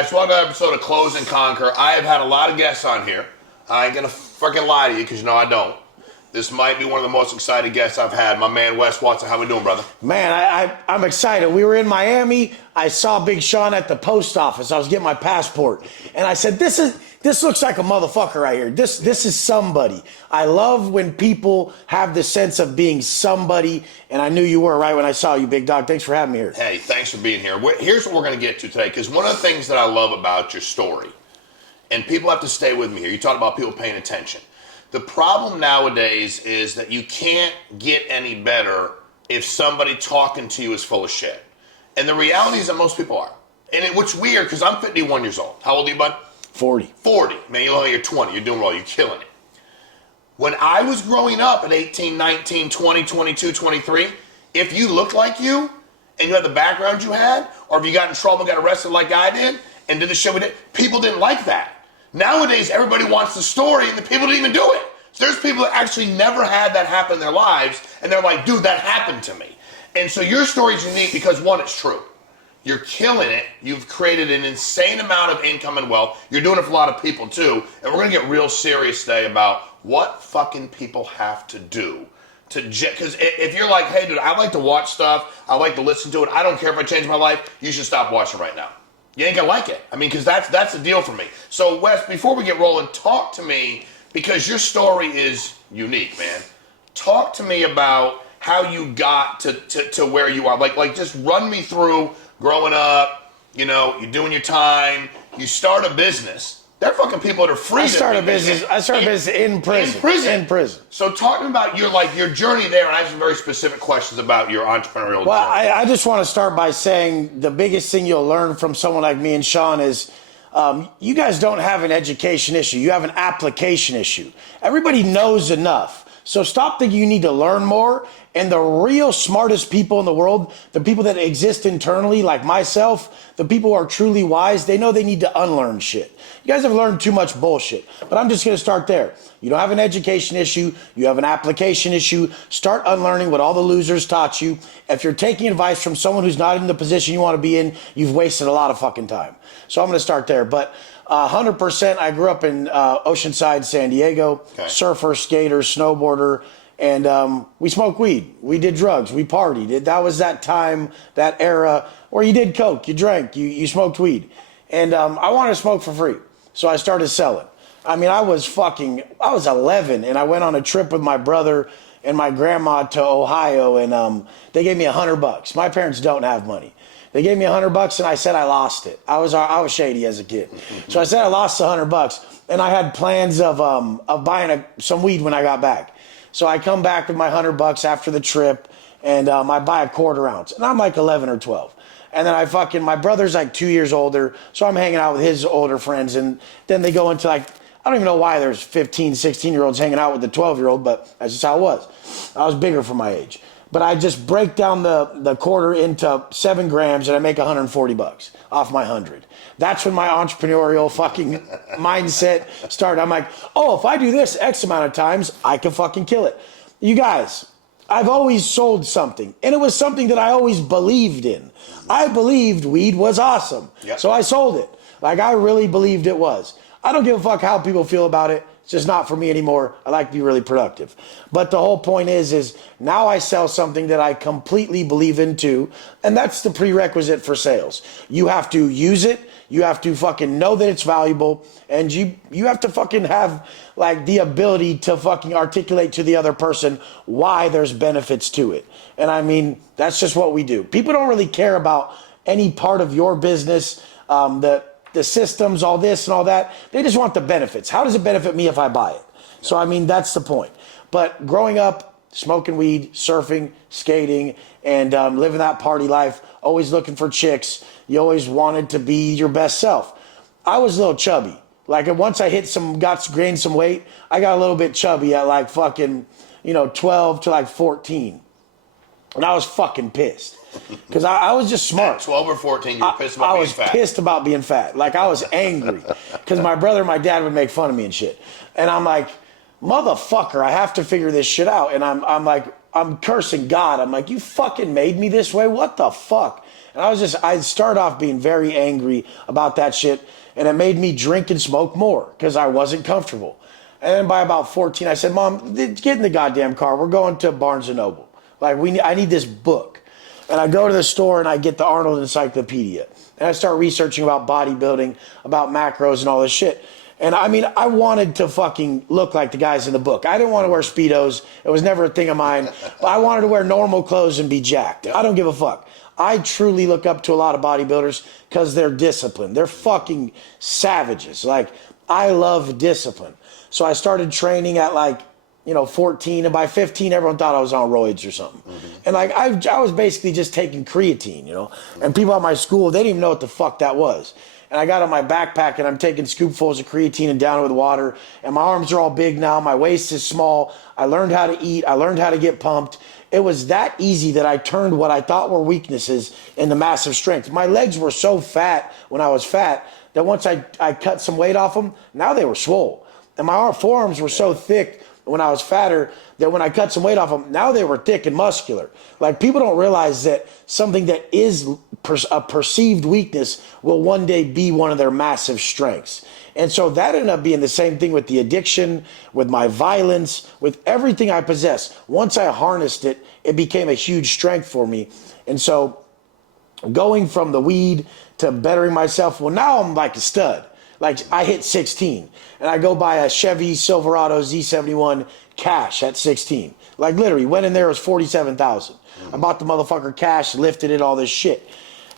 guys, welcome to an episode of Close and Conquer. I have had a lot of guests on here. I ain't gonna freaking lie to you because you know I don't. This might be one of the most excited guests I've had. My man, Wes Watson. How we doing, brother? Man, I'm excited. We were in Miami. I saw Big Sean at the post office. I was getting my passport. And I said, this looks like a motherfucker right here. This is somebody. I love when people have the sense of being somebody. And I knew you were right when I saw you, big dog. Thanks for having me here. Hey, thanks for being here. Here's what we're going to get to today. Because one of the things that I love about your story, and people have to stay with me here. You talk about people paying attention. The problem nowadays is that you can't get any better if somebody talking to you is full of shit. And the reality is that most people are. And which weird, because I'm 51 years old. How old are you, bud? 40. 40. Man, you look like you're 20. You're doing well. You're killing it. When I was growing up at 18, 19, 20, 22, 23, if you looked like you and you had the background you had, or if you got in trouble, got arrested like I did, and did the shit we did, people didn't like that. Nowadays, everybody wants the story, and the people didn't even do it. So there's people that actually never had that happen in their lives, and they're like, dude, that happened to me. And so your story is unique because, one, it's true. You're killing it. You've created an insane amount of income and wealth. You're doing it for a lot of people, too. And we're going to get real serious today about what fucking people have to do. Because if you're like, hey, dude, I like to watch stuff. I like to listen to it. I don't care if I change my life. You should stop watching right now. You ain't gonna like it. I mean, because that's the deal for me. So, Wes, before we get rolling, talk to me, because your story is unique, man. Talk to me about how you got to where you are. Like just run me through growing up, you know, you're doing your time, you start a business. There are fucking people that are free. I started a business in prison. In prison. So talk to me about your journey there, and I have some very specific questions about your entrepreneurial Well, journey. I just want to start by saying the biggest thing you'll learn from someone like me and Sean is you guys don't have an education issue. You have an application issue. Everybody knows enough. So stop thinking you need to learn more. And the real smartest people in the world, the people that exist internally, like myself, the people who are truly wise, they know they need to unlearn shit. You guys have learned too much bullshit. But I'm just going to start there. You don't have an education issue. You have an application issue. Start unlearning what all the losers taught you. If you're taking advice from someone who's not in the position you want to be in, you've wasted a lot of fucking time. So I'm going to start there. But 100%, I grew up in Oceanside, San Diego. Okay. Surfer, skater, snowboarder. And we smoked weed. We did drugs. We partied. That was that time, that era where you did coke, you drank, you smoked weed. And I wanted to smoke for free. So I started selling. I mean, I was 11, and I went on a trip with my brother and my grandma to Ohio, and they gave me $100. My parents don't have money. They gave me $100, and I said I lost it. I was shady as a kid. So I said I lost the $100, and I had plans of buying some weed when I got back. So I come back with my $100 after the trip, and I buy a quarter ounce, and I'm like 11 or 12. And then my brother's like 2 years older, so I'm hanging out with his older friends, and then they go into I don't even know why there's 15, 16-year-olds hanging out with the 12-year-old, but that's just how it was. I was bigger for my age. But I just break down the quarter into 7 grams, and I make $140 off my 100. That's when my entrepreneurial fucking mindset started. I'm like, oh, if I do this X amount of times, I can fucking kill it. You guys, I've always sold something, and it was something that I always believed in. I believed weed was awesome, So I sold it. I really believed it was. I don't give a fuck how people feel about it. It's just not for me anymore. I like to be really productive. But the whole point is now I sell something that I completely believe in too, and that's the prerequisite for sales. You have to use it. You have to fucking know that it's valuable, and you have to fucking have the ability to fucking articulate to the other person why there's benefits to it. And I mean, that's just what we do. People don't really care about any part of your business, the systems, all this and all that. They just want the benefits. How does it benefit me if I buy it? So, I mean, that's the point. But growing up, smoking weed, surfing, skating, and living that party life, always looking for chicks. You always wanted to be your best self. I was a little chubby. Once I gained some weight, I got a little bit chubby at 12 to 14. And I was fucking pissed. Because I was just smart. At 12 or 14, you were pissed about being fat. I was pissed about being fat. I was angry. Because my brother and my dad would make fun of me and shit. And I'm like, motherfucker, I have to figure this shit out. And I'm cursing God. I'm like, you fucking made me this way? What the fuck? And I started off being very angry about that shit, and it made me drink and smoke more because I wasn't comfortable. And then by about 14, I said, Mom, get in the goddamn car. We're going to Barnes & Noble. Like, I need this book. And I go to the store and I get the Arnold Encyclopedia. And I start researching about bodybuilding, about macros and all this shit. And I mean, I wanted to fucking look like the guys in the book. I didn't want to wear Speedos. It was never a thing of mine. But I wanted to wear normal clothes and be jacked. I don't give a fuck. I truly look up to a lot of bodybuilders because they're disciplined. They're fucking savages. Like, I love discipline. So I started training at 14, and by 15, everyone thought I was on roids or something. And like, I was basically just taking creatine, and people at my school, they didn't even know what the fuck that was. And I got on my backpack and I'm taking scoopfuls of creatine and down it with water, and my arms are all big now. My waist is small. I learned how to eat. I learned how to get pumped. It was that easy that I turned what I thought were weaknesses into massive strength. My legs were so fat when I was fat that once I cut some weight off them, now they were swole. And my forearms were so thick when I was fatter that when I cut some weight off them, now they were thick and muscular. Like, people don't realize that something that is a perceived weakness will one day be one of their massive strengths. And so that ended up being the same thing with the addiction, with my violence, with everything I possess. Once I harnessed it, it became a huge strength for me. And so going from the weed to bettering myself, well, now I'm like a stud. Like, I hit 16, and I go buy a Chevy Silverado Z71 cash at 16. Like, literally, went in there, it was $47,000. I bought the motherfucker cash, lifted it, all this shit.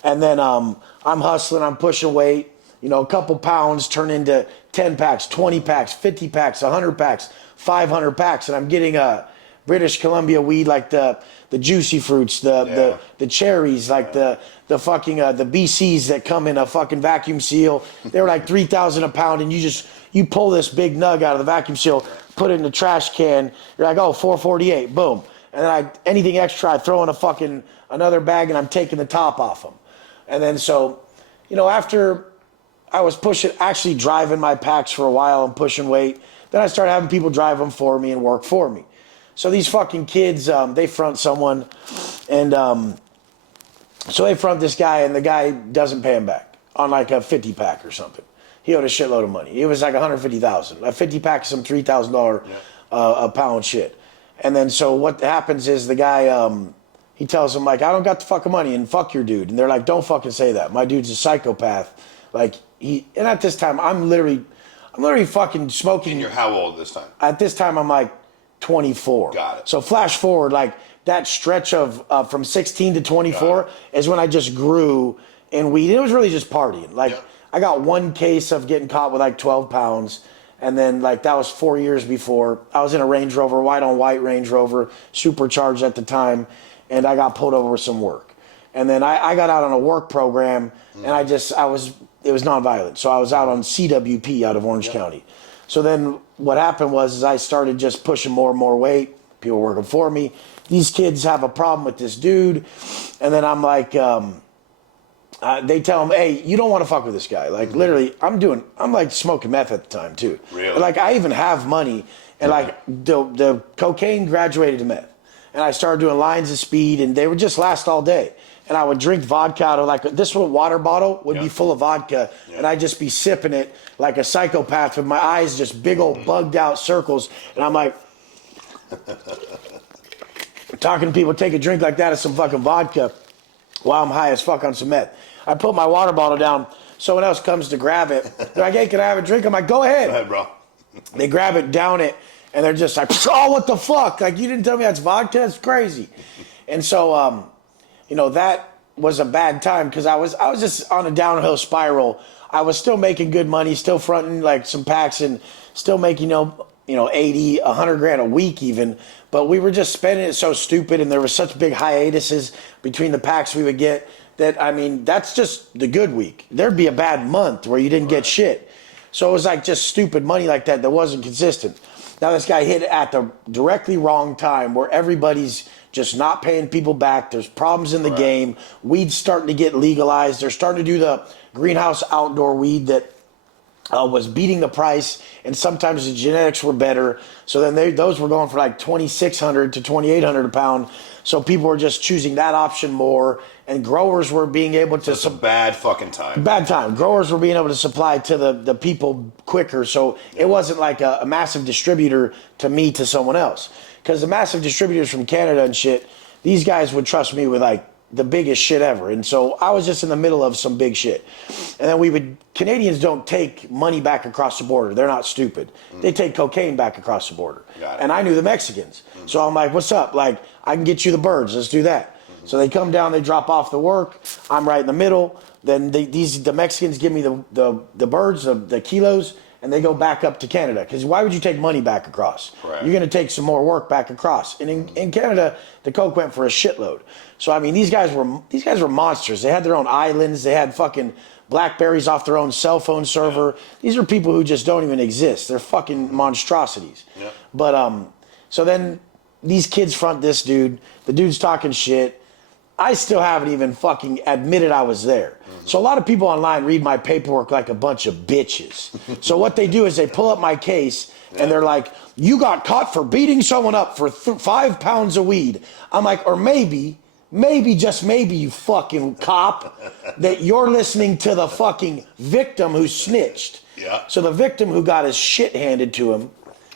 And then I'm hustling, I'm pushing weight. A couple pounds turn into 10 packs, 20 packs, 50 packs, 100 packs, 500 packs. And I'm getting a British Columbia weed, like the juicy fruits, the cherries, like the fucking the BCs that come in a fucking vacuum seal. They were like 3,000 a pound, and you pull this big nug out of the vacuum seal, put it in the trash can. You're like, oh, 448, boom. And then anything extra, I throw in another bag, and I'm taking the top off them. And then so, after I was actually driving my packs for a while and pushing weight, then I started having people drive them for me and work for me. So these fucking kids, they front someone, and so they front this guy, and the guy doesn't pay him back on like a 50 pack or something. He owed a shitload of money. It was like $150,000. A 50 pack is some $3,000 a pound shit. And then so what happens is the guy, he tells him, like, I don't got the fucking money, and fuck your dude. And they're like, don't fucking say that. My dude's a psychopath. Like, and at this time, I'm literally fucking smoking. And you're how old this time? At this time, I'm like 24. Got it. So flash forward, like that stretch of from 16 to 24 is when I just grew in weed. It was really just partying. Like, I got one case of getting caught with like 12 pounds. And then like that was 4 years before. I was in a Range Rover, white on white Range Rover, supercharged at the time. And I got pulled over with some work. And then I got out on a work program, and it was nonviolent. So I was out on CWP out of Orange County. So then what happened was I started just pushing more and more weight. People were working for me. These kids have a problem with this dude. And then I'm like, they tell him, hey, you don't want to fuck with this guy. Like, literally, I'm like smoking meth at the time too. Really? Like, I even have money. And like the cocaine graduated to meth. And I started doing lines of speed, and they would just last all day. And I would drink vodka out of like this water bottle would be full of vodka, and I'd just be sipping it like a psychopath with my eyes just big old bugged out circles. And I'm like talking to people, take a drink like that of some fucking vodka while I'm high as fuck on some meth. I put my water bottle down. Someone else comes to grab it. They're like, hey, can I have a drink? I'm like, go ahead. Go ahead, bro. They grab it, down it, and they're just like, oh, what the fuck? Like, you didn't tell me that's vodka? That's crazy. And so, that was a bad time because I was just on a downhill spiral. I was still making good money, still fronting like some packs, and still making, 80, 100 grand a week even. But we were just spending it so stupid, and there were such big hiatuses between the packs we would get that, I mean, that's just the good week. There'd be a bad month where you didn't get shit. So it was like just stupid money like that wasn't consistent. Now this guy hit at the directly wrong time where everybody's just not paying people back. There's problems in the game. Weed's starting to get legalized. They're starting to do the greenhouse outdoor weed that was beating the price, and sometimes the genetics were better. So then those were going for like $2,600 to $2,800 a pound. So people were just choosing that option more, and growers were being able to. It's a bad fucking time. Bad time. Growers were being able to supply to the people quicker, so it wasn't like a massive distributor to me to someone else. Because the massive distributors from Canada and shit, these guys would trust me with like the biggest shit ever. And so I was just in the middle of some big shit. And then Canadians don't take money back across the border. They're not stupid. They take cocaine back across the border. Got it. And I knew the Mexicans. So I'm like, what's up? Like, I can get you the birds. Let's do that. So they come down, they drop off the work. I'm right in the middle. Then the Mexicans give me the birds, the kilos, and they go back up to Canada. Because why would you take money back across? Right. You're going to take some more work back across. And in Canada, the coke went for a shitload. So I mean, these guys were monsters. They had their own islands. They had fucking Blackberries off their own cell phone server. These are people who just don't even exist. They're fucking monstrosities. Yeah. But so then these kids front this dude. The dude's talking shit. I still haven't even fucking admitted I was there. So a lot of people online read my paperwork like a bunch of bitches. So what they do is they pull up my case and they're like, you got caught for beating someone up for 5 pounds of weed. I'm like, or maybe, just maybe, you fucking cop, that you're listening to the fucking victim who snitched. Yeah. So the victim who got his shit handed to him,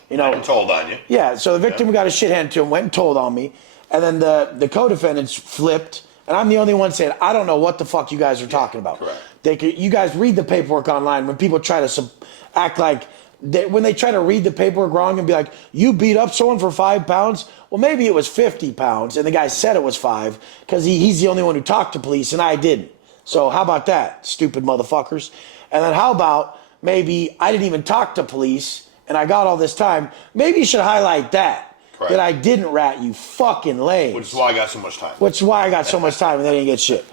you know. I'm told on you. Yeah, so the victim who got his shit handed to him went and told on me. And then the co-defendants flipped, and I'm the only one saying, I don't know what the fuck you guys are talking about. Correct. You guys read the paperwork online when people try to act like, when they try to read the paperwork wrong and be like, you beat up someone for 5 pounds? Well, maybe it was 50 pounds, and the guy said it was 5, because he's the only one who talked to police, and I didn't. So how about that, stupid motherfuckers? And then how about maybe I didn't even talk to police, and I got all this time? Maybe you should highlight that. Correct. That I didn't rat, you fucking lame. Which is why I got so much time. Which is why I got so much time and they didn't get shit.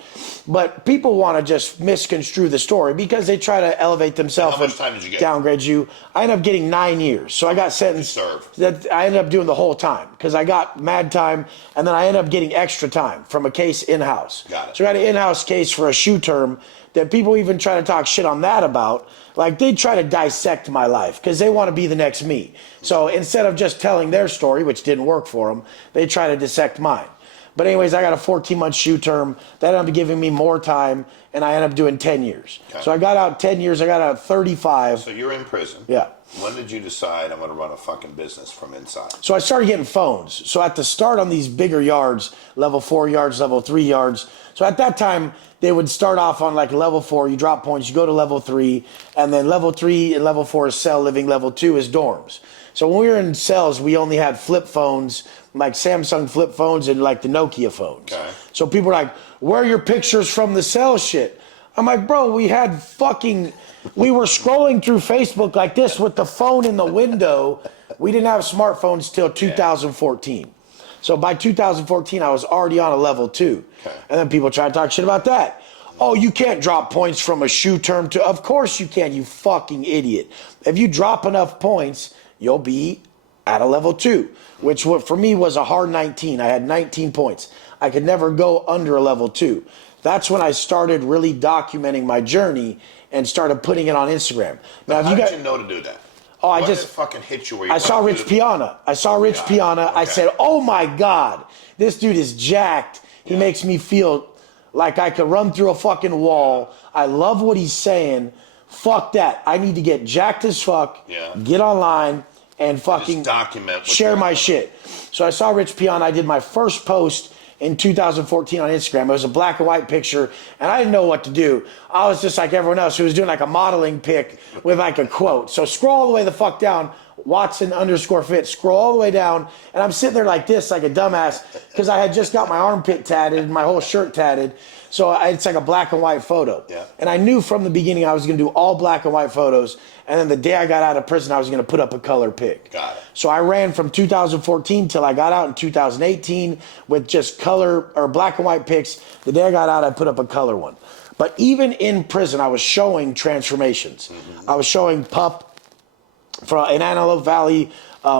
But people want to just misconstrue the story because they try to elevate themselves. How much time did you get? Downgrade you. I ended up getting 9 years. So I got sentenced. That I ended up doing the whole time because I got mad time and then I ended up getting extra time from a case in-house. Got it. So I got an in-house case for a shoe term that people even try to talk shit on that about. Like, they try to dissect my life because they want to be the next me. So instead of just telling their story, which didn't work for them, they try to dissect mine. But anyways, I got a 14-month shoe term. That ended up giving me more time, and I ended up doing 10 years. Okay. So I got out 10 years. I got out 35. So you're in prison. Yeah. When did you decide I'm going to run a fucking business from inside? So I started getting phones. So at the start on these bigger yards, level 4 yards, level 3 yards. So at that time, they would start off on like level 4, you drop points, you go to level 3, and then level 3 and level 4 is cell living, level 2 is dorms. So when we were in cells, we only had flip phones, like Samsung flip phones and like the Nokia phones. Okay. So people were like, where are your pictures from the cell shit? I'm like, bro, we were scrolling through Facebook like this with the phone in the window. We didn't have smartphones till 2014. So by 2014, I was already on a level 2. Okay. And then people try to talk shit about that. Oh, you can't drop points from a shoe term to... Of course you can, you fucking idiot. If you drop enough points, you'll be at a level 2, which for me was a hard 19. I had 19 points. I could never go under a level 2. That's when I started really documenting my journey and started putting it on Instagram. Now, how did you know to do that? Oh, what just fucking hit you where you I saw Rich Piana. Okay. I said, oh my God, this dude is jacked. He makes me feel like I could run through a fucking wall. I love what he's saying. Fuck that. I need to get jacked as fuck, get online, and fucking just document, share my shit. So I saw Rich Piana. I did my first post in 2014 on Instagram. It was a black and white picture, and I didn't know what to do. I was just like everyone else who was doing like a modeling pic with like a quote. So scroll all the way the fuck down, Watson_fit, scroll all the way down, and I'm sitting there like this, like a dumbass, because I had just got my armpit tatted and my whole shirt tatted. So it's like a black and white photo. Yeah. And I knew from the beginning I was going to do all black and white photos. And then the day I got out of prison, I was going to put up a color pic. Got it. So I ran from 2014 till I got out in 2018 with just color or black and white pics. The day I got out, I put up a color one. But even in prison, I was showing transformations. Mm-hmm. I was showing Pup from in Antelope Valley,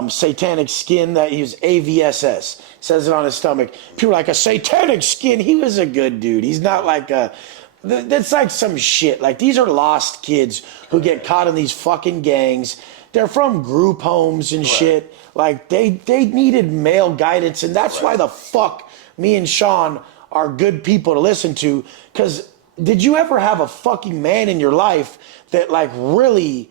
satanic skin that he was AVSS. Says it on his stomach. People are like, a satanic skin. He was a good dude. He's not like a That's like some shit. Like, these are lost kids who get caught in these fucking gangs. They're from group homes and shit. Like, they needed male guidance, and that's why the fuck me and Sean are good people to listen to. Because did you ever have a fucking man in your life that, like, really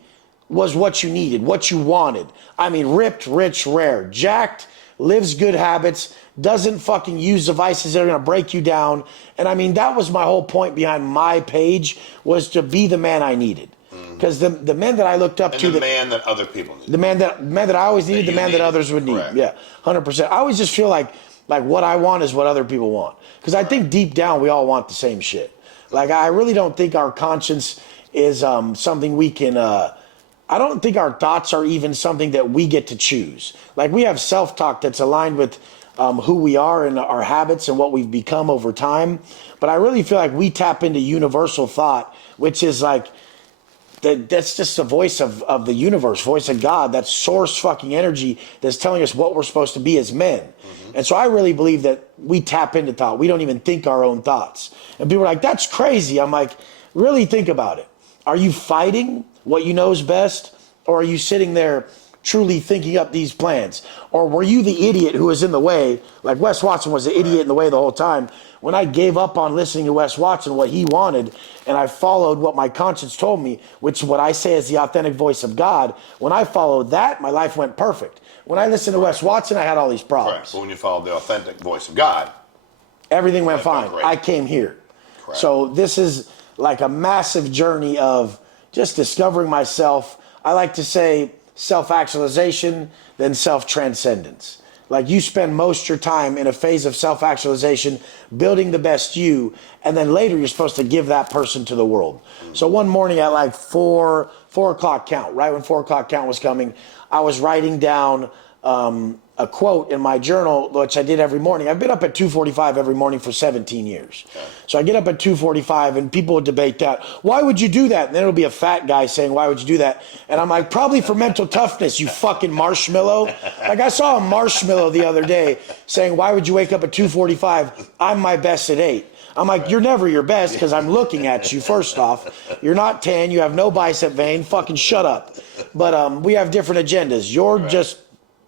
was what you needed, what you wanted? I mean, ripped, rich, rare, jacked, lives good habits, doesn't fucking use devices that are going to break you down. And I mean, that was my whole point behind my page, was to be the man I needed. Because the men that I looked up to, the man that other people need, the man that I always needed, the man that others would need. Correct. Yeah, 100%. I always just feel like what I want is what other people want. Because I think deep down we all want the same shit. Like, I really don't think our conscience is something we can. I don't think our thoughts are even something that we get to choose. Like, we have self-talk that's aligned with who we are and our habits and what we've become over time. But I really feel like we tap into universal thought, which is like, that's just the voice of the universe, voice of God, that source fucking energy that's telling us what we're supposed to be as men. And so I really believe that we tap into thought. We don't even think our own thoughts. And people are like, that's crazy. I'm like, really think about it. Are you fighting what you know is best? Or are you sitting there truly thinking up these plans? Or were you the idiot who was in the way? Like, Wes Watson was the idiot in the way the whole time. When I gave up on listening to Wes Watson, what he wanted, and I followed what my conscience told me, which what I say is the authentic voice of God, when I followed that, my life went perfect. When I listened to Wes Watson, I had all these problems. Correct. But when you follow the authentic voice of God, everything went fine. I came here. Correct. So this is like a massive journey of just discovering myself. I like to say self-actualization, then self-transcendence. Like, you spend most of your time in a phase of self-actualization, building the best you, and then later you're supposed to give that person to the world. So one morning at like 4 o'clock count, right when 4 o'clock count was coming, I was writing down a quote in my journal, which I did every morning. I've been up at 2:45 every morning for 17 years. Okay. So I get up at 2:45 and people would debate that. Why would you do that? And then it'll be a fat guy saying, why would you do that? And I'm like, probably for mental toughness, you fucking marshmallow. Like, I saw a marshmallow the other day saying, why would you wake up at 2:45? I'm my best at 8. I'm like, you're never your best because I'm looking at you, first off. You're not tan. You have no bicep vein. Fucking shut up. But we have different agendas. You're just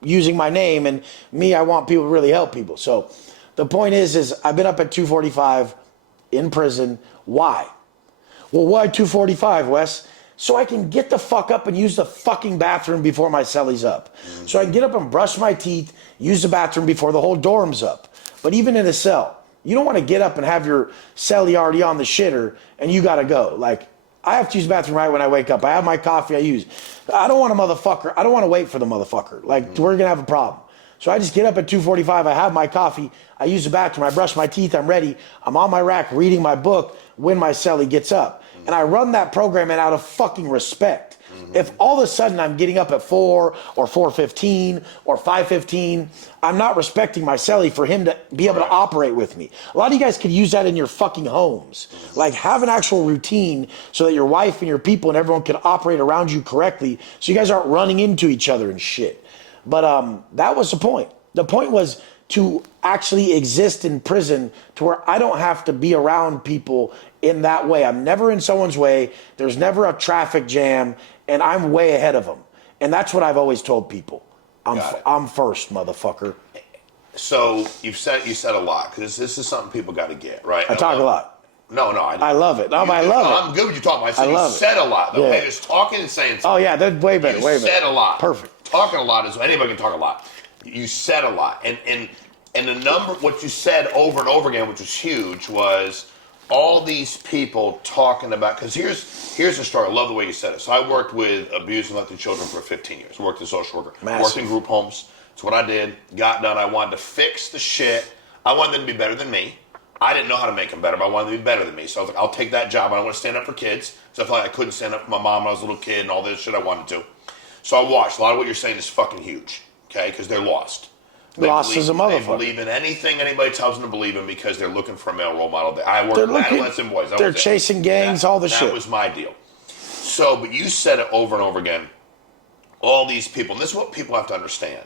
using my name, and me, I want people to really help people. So the point is I've been up at 2:45 in prison. Why? Well, why 2:45, Wes? So I can get the fuck up and use the fucking bathroom before my cellie's up. So I can get up and brush my teeth, use the bathroom before the whole dorm's up. But even in a cell, you don't want to get up and have your cellie already on the shitter and you got to go. Like, I have to use the bathroom right when I wake up. I have my coffee, I use. I don't want to wait for the motherfucker. Like, we're going to have a problem. So I just get up at 2:45, I have my coffee, I use the bathroom, I brush my teeth, I'm ready. I'm on my rack reading my book when my cellie gets up. And I run that program in out of fucking respect. If all of a sudden I'm getting up at 4 or 4:15 or 5:15, I'm not respecting my cellie for him to be able to operate with me. A lot of you guys could use that in your fucking homes. Like, have an actual routine so that your wife and your people and everyone can operate around you correctly so you guys aren't running into each other and shit. But that was the point. The point was to actually exist in prison to where I don't have to be around people in that way. I'm never in someone's way. There's never a traffic jam, and I'm way ahead of them. And that's what I've always told people. I'm first, motherfucker. So you said a lot, because this is something people got to get, right? I talk a lot. No, I love it. I love it. I'm good with you talking. I said you said a lot, though. Yeah. Hey, just talking and saying something. Oh, yeah, that's way better. You said a lot. Perfect. Talking a lot is anybody can talk a lot. You said a lot, and the number, what you said over and over again, which was huge, was all these people talking about. Because here's the story. I love the way you said it. So I worked with abused and neglected children for 15 years. Worked as a social worker. Massive. Worked in group homes. That's what I did. Got done. I wanted to fix the shit. I wanted them to be better than me. I didn't know how to make them better, but I wanted them to be better than me. So I was like, I'll take that job. I don't want to stand up for kids. So I felt like I couldn't stand up for my mom when I was a little kid and all this shit I wanted to. So I watched. A lot of what you're saying is fucking huge. Okay? Because they're lost. Lost as a motherfucker. They believe in anything anybody tells them to believe in because they're looking for a male role model. I work with adolescent boys. They're chasing gangs, all the shit. That was my deal. So, but you said it over and over again. All these people, and this is what people have to understand.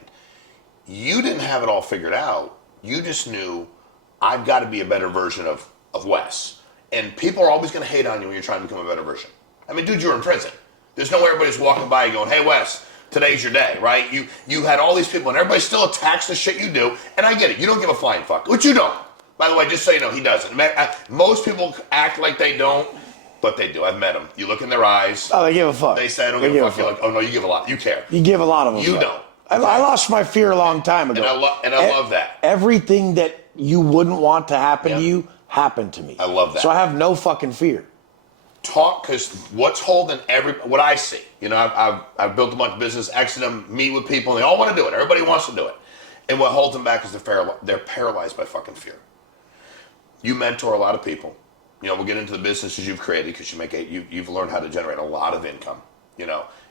You didn't have it all figured out. You just knew, I've got to be a better version of Wes. And people are always going to hate on you when you're trying to become a better version. I mean, dude, you're in prison. There's no way everybody's walking by and going, hey, Wes, today's your day, right? You had all these people, and everybody still attacks the shit you do. And I get it. You don't give a flying fuck, which you don't. By the way, just so you know, he doesn't. Most people act like they don't, but they do. I've met them. You look in their eyes. Oh, they give a fuck. They say, I don't give a fuck. You're like, oh, no, you give a lot. You care. You give a lot of them. You don't. I lost my fear a long time ago. And I love that. Everything that you wouldn't want to happen to you happened to me. I love that. So I have no fucking fear. Talk, because what's holding what I see, I've built a bunch of business, exit them, meet with people, and they all want to do it. Everybody wants to do it. And what holds them back is they're paralyzed by fucking fear. You mentor a lot of people. We'll get into the businesses you've created because you've learned how to generate a lot of income.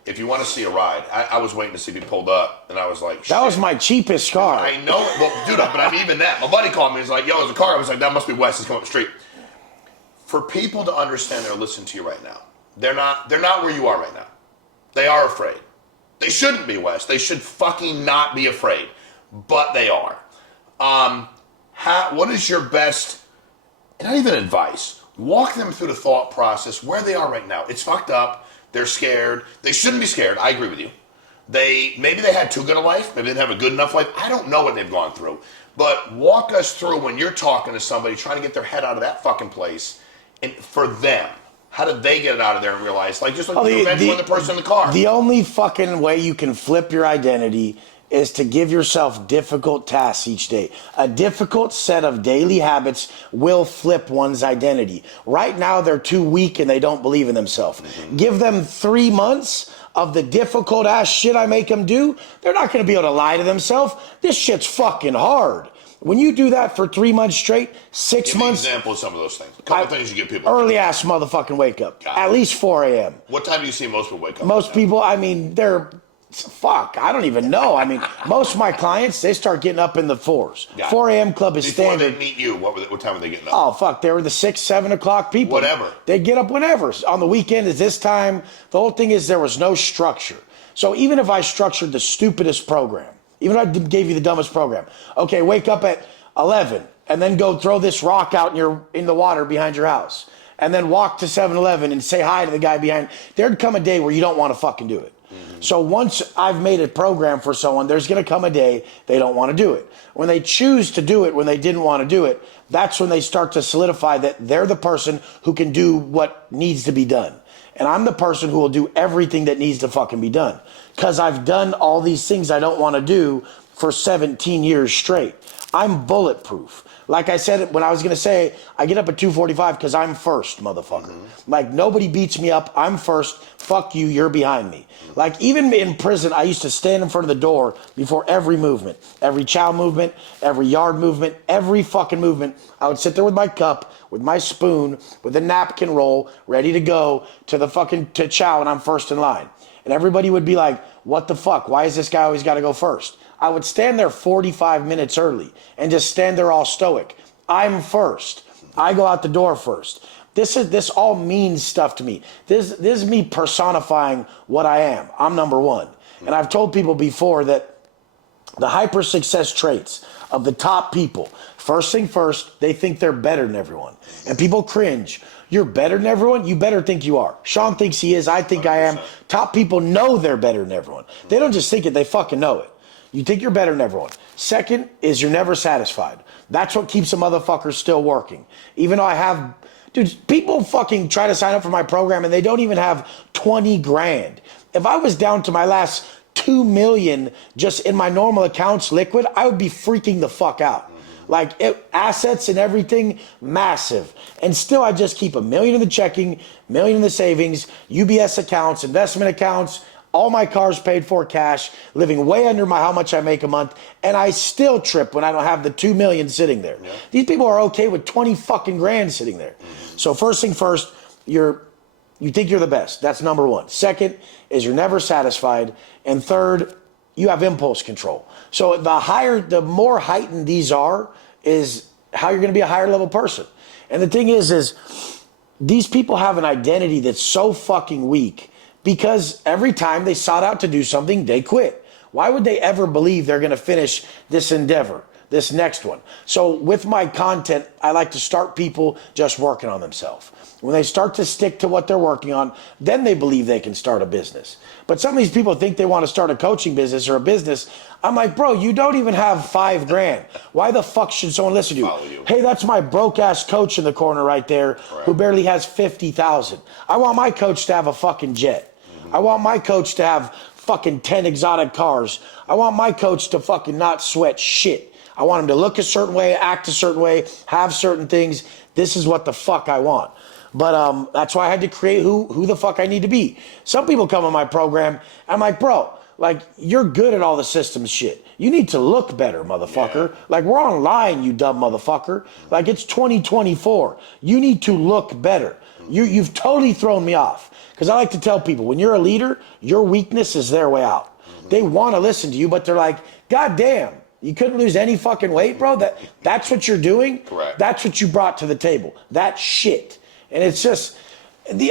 If you want to see a ride, I was waiting to see if he pulled up, and I was like, shit. That was my cheapest car. I know it. Well, dude, but I mean, even that. My buddy called me. He's like, yo, there's a car. I was like, that must be Wes. He's coming up the street. For people to understand they're listening to you right now, they're not where you are right now. They are afraid. They shouldn't be, Wes. They should fucking not be afraid, but they are. What is your best, not even advice, walk them through the thought process where they are right now. It's fucked up. They're scared. They shouldn't be scared. I agree with you. Maybe they had too good a life. Maybe they didn't have a good enough life. I don't know what they've gone through. But walk us through when you're talking to somebody trying to get their head out of that fucking place. And for them, how did they get it out of there and realize, just like you mentioned the person in the car? The only fucking way you can flip your identity is to give yourself difficult tasks each day. A difficult set of daily habits will flip one's identity. Right now, they're too weak and they don't believe in themselves. Mm-hmm. Give them 3 months of the difficult ass shit I make them do. They're not going to be able to lie to themselves. This shit's fucking hard. When you do that for 3 months straight, 6 months. Give me an example of some of those things. A couple things you give people. Early ass motherfucking wake up. At least 4 a.m. What time do you see most people wake up? Most people, they're. Fuck, I don't even know. Most of my clients, they start getting up in the 4s. 4 a.m. club is standard. Before they meet you, what time are they getting up? Oh, fuck, they were the 6, 7 o'clock people. Whatever. They get up whenever. On the weekend is this time. The whole thing is there was no structure. So even if I structured the stupidest program, even if I gave you the dumbest program, okay, wake up at 11 and then go throw this rock out in the water behind your house and then walk to 7-Eleven and say hi to the guy behind. There'd come a day where you don't want to fucking do it. Mm-hmm. So once I've made a program for someone, there's going to come a day they don't want to do it. When they choose to do it when they didn't want to do it, that's when they start to solidify that they're the person who can do what needs to be done. And I'm the person who will do everything that needs to fucking be done. Because I've done all these things I don't want to do for 17 years straight. I'm bulletproof. Like I said, when I was going to say, I get up at 2:45 because I'm first, motherfucker. Mm-hmm. Nobody beats me up. I'm first. Fuck you. You're behind me. Mm-hmm. Even in prison, I used to stand in front of the door before every movement. Every chow movement, every yard movement, every fucking movement. I would sit there with my cup, with my spoon, with a napkin roll, ready to go to chow, and I'm first in line. And everybody would be like, what the fuck? Why is this guy always got to go first? I would stand there 45 minutes early and just stand there all stoic. I'm first. I go out the door first. This all means stuff to me. This is me personifying what I am. I'm number one. And I've told people before that the hyper success traits of the top people, first thing first, they think they're better than everyone. And people cringe. You're better than everyone? You better think you are. Sean thinks he is. I think 100%. I am. Top people know they're better than everyone. They don't just think it, they fucking know it. You think you're better than everyone. Second is you're never satisfied. That's what keeps a motherfucker still working. Even though people fucking try to sign up for my program and they don't even have 20 grand. If I was down to my last 2 million just in my normal accounts liquid, I would be freaking the fuck out. Assets and everything, massive. And still I just keep $1 million in the checking, $1 million in the savings, UBS accounts, investment accounts, all my cars paid for cash, living way under how much I make a month, and I still trip when I don't have the 2 million sitting there. Yeah. These people are okay with 20 fucking grand sitting there. Mm-hmm. So first thing first, you think you're the best. That's number one. Second is you're never satisfied. And third, you have impulse control. So the more heightened these are, is how you're going to be a higher level person. And the thing is these people have an identity that's so fucking weak because every time they sought out to do something, they quit. Why would they ever believe they're going to finish this endeavor? this next one. So with my content, I like to start people just working on themselves. When they start to stick to what they're working on, then they believe they can start a business. But some of these people think they want to start a coaching business or a business. I'm like, bro, you don't even have $5,000. Why the fuck should someone listen to you? Hey, that's my broke ass coach in the corner right there who barely has 50,000. I want my coach to have a fucking jet. I want my coach to have fucking 10 exotic cars. I want my coach to fucking not sweat shit. I want him to look a certain way, act a certain way, have certain things. This is what the fuck I want. But that's why I had to create who the fuck I need to be. Some people come on my program, I'm like, bro, like, you're good at all the systems shit. You need to look better, motherfucker. Yeah. Like, we're online, you dumb motherfucker. Like, it's 2024. You need to look better. You've totally thrown me off. Because I like to tell people, when you're a leader, your weakness is their way out. They want to listen to you, but they're like, God damn, you couldn't lose any fucking weight, bro? That's what you're doing? Correct. That's what you brought to the table. That shit. And it's just,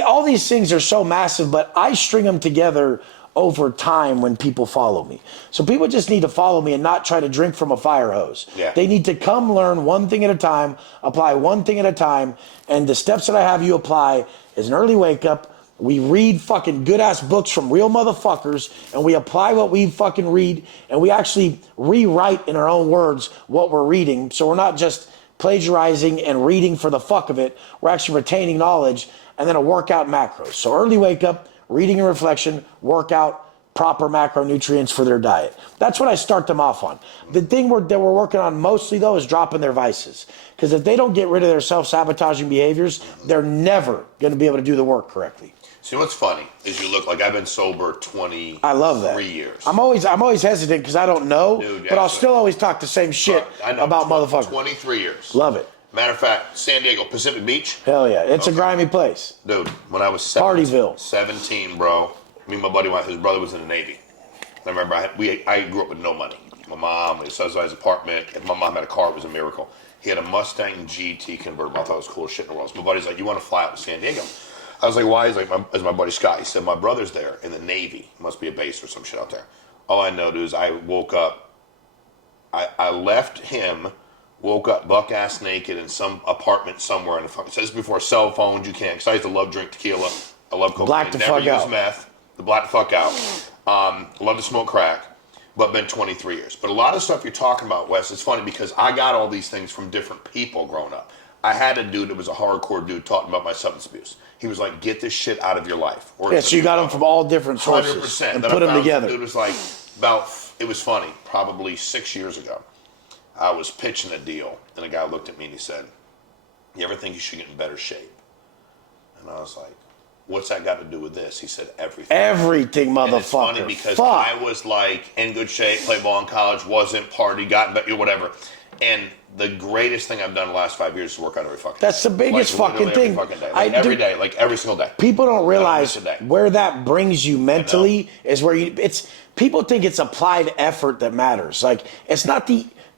all these things are so massive, but I string them together over time when people follow me. So people just need to follow me and not try to drink from a fire hose. Yeah. They need to come learn one thing at a time, apply one thing at a time, and the steps that I have you apply is an early wake up. We read fucking good ass books from real motherfuckers, and we apply what we fucking read, and we actually rewrite in our own words what we're reading. So we're not just plagiarizing and reading for the fuck of it. We're actually retaining knowledge, and then a workout macros. So early wake up, reading and reflection, workout, proper macronutrients for their diet. That's what I start them off on. The thing that we're working on mostly, though, is dropping their vices. Because if they don't get rid of their self-sabotaging behaviors, they're never going to be able to do the work correctly. See, what's funny is you look like I've been sober 23 I love that. years. I'm always hesitant because I don't know, Dude, but I'll still always talk the same shit about motherfuckers. 23 years. Love it. Matter of fact, San Diego, Pacific Beach. Hell yeah. It's a grimy place. Dude, when I was Partyville. 17, bro, me and my buddy, his brother was in the Navy. I remember I grew up with no money. My mom, his son's apartment, if my mom had a car, it was a miracle. He had a Mustang GT convertible. I thought it was the coolest shit in the world. So my buddy's like, you want to fly out to San Diego? I was like, why? He's like, it's my buddy Scott. He said, my brother's there in the Navy. Must be a base or some shit out there. All I know, dude, is I woke up. I left him, woke up buck-ass naked in some apartment somewhere. And it says this before cell phones, you can't. Because I used to love drink tequila. I love cocaine. Black the fuck out. Never use meth. The black the fuck out. Love to smoke crack. But been 23 years. But a lot of stuff you're talking about, Wes, it's funny because I got all these things from different people growing up. I had a dude that was a hardcore dude talking about my substance abuse. He was like, get this shit out of your life. Or yeah, so you got them from all different sources 100%. and put them together. Dude was like, it was funny, probably 6 years ago. I was pitching a deal, and a guy looked at me and he said, you ever think you should get in better shape? And I was like, what's that got to do with this? He said, everything. Everything, motherfucker. And it's funny because I was like in good shape, played ball in college, wasn't party, got whatever. And the greatest thing I've done the last 5 years is work out every fucking day. That's the biggest fucking thing. Every fucking day. Every day, like every single day. People don't realize where that brings you mentally is where people think it's applied effort that matters. Like, it's not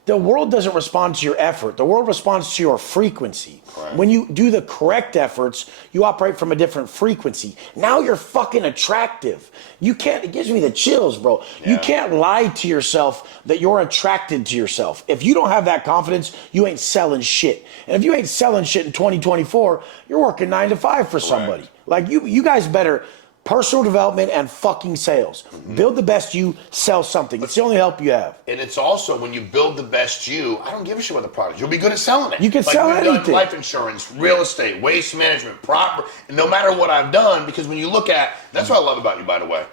the world doesn't respond to your effort. The world responds to your frequency. Right. When you do the correct efforts, you operate from a different frequency. Now you're fucking attractive. It gives me the chills, bro. Yeah. You can't lie to yourself that you're attracted to yourself. If you don't have that confidence, you ain't selling shit. And if you ain't selling shit in 2024, you're working 9 to 5 for somebody. Like, you guys better personal development and fucking sales. Mm-hmm. Build the best you, sell something. It's the only help you have. And it's also when you build the best you, I don't give a shit what the product is. You'll be good at selling it. You can sell anything. Life insurance, real estate, waste management, proper. No matter what I've done, because when you look at, that's what I love about you, by the way.